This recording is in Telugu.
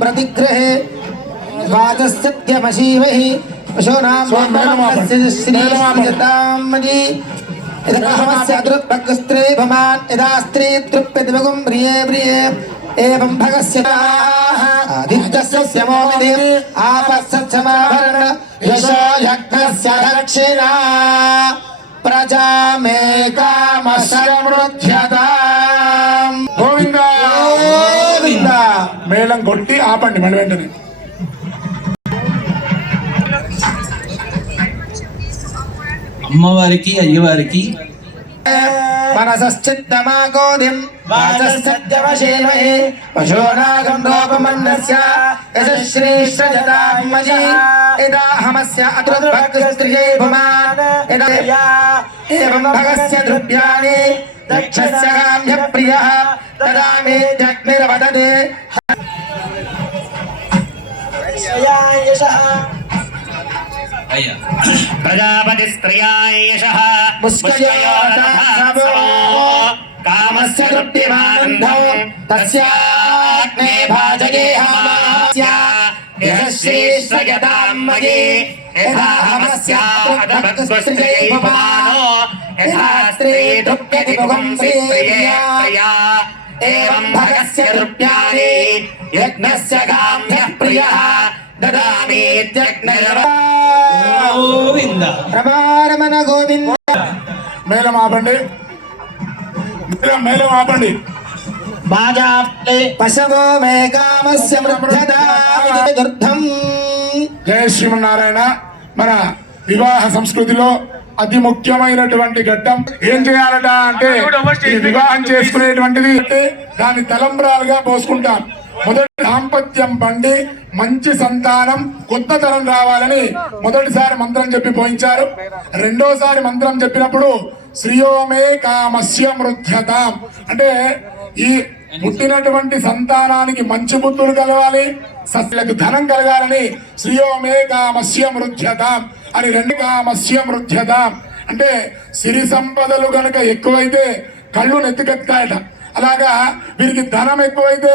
प्रतिग्रहे स्वादस्यमशीवहि पशूनां श्रीतामजी यदहमस्यदृक्स्त्री भवान् यदा स्त्री तृप्यतिवगुं प्रिये प्रिये एवं भगस्य आदित्यस्य मोमिति आपस्समाभरण यशो यज्ञस्य दक्षिणा प्रजामेकामशमृध्यताम् గోవింద గోవింద మేళం కొట్టి ఆపండి మళ్ళీ వెంటనే అమ్మవారికి అయ్యవారికి మనసశ్చిత్తమాగోధిం వాచశ్చద్యవశేమహే పశూనాగం రూపమన్నస్య యశశ్రీశ్రజతామజి యదాహమస్య అతృద్భక్స్త్రియే భుమాన్ యదా ఏవం భగస్య ద్రవ్యాణి దక్షస్య కామ్య ప్రియః తదా మే జగ్నిర్వదతే ప్రజాపతి స్త్రియాయశః కామస్య తృప్తిమానందం తస్యాగ్నే భాజగేహమాస్య యశశ్రీశ్రయతామజి యథాహమస్య అతభక్స్త్రియై భుమానో యథా స్త్రీ తృప్యతి ముఖం శ్రీప్రియా ఏవం భగస్య తృప్యాని యజ్ఞస్య కామ్యః ప్రియః దదామి గోవింద రమారమణ గోవింద మేళం ఆపండి మేళం ఆపండి పశవో మే కామస్య మృద్ధం. జయ శ్రీమన్నారాయణ. మన వివాహ సంస్కృతిలో అతి ముఖ్యమైనటువంటి ఘట్టం ఏం చేయాలట అంటే ఈ వివాహం చేసుకునేటువంటిది దాని తలంబ్రాలుగా పోసుకుంటాం. మొదటి దాంపత్యం పండి మంచి సంతానం కొత్త తరం రావాలని మొదటిసారి మంత్రం చెప్పి పోయించారు. రెండోసారి మంత్రం చెప్పినప్పుడు శ్రియోమే కామస్య మృధ్యతాం అంటే ఈ పుట్టినటువంటి సంతానానికి మంచి బుద్ధులు కలగాలి, సస్యలకు ధనం కలగాలని శ్రియోమే కామస్య మృధ్యతాం అని రెండు కామస్య మృధ్యతాం అంటే సిరి సంపదలు కనుక ఎక్కువైతే కళ్ళు నెత్తికెత్తాయట. అలాగా వీరికి ధనం ఎక్కువైతే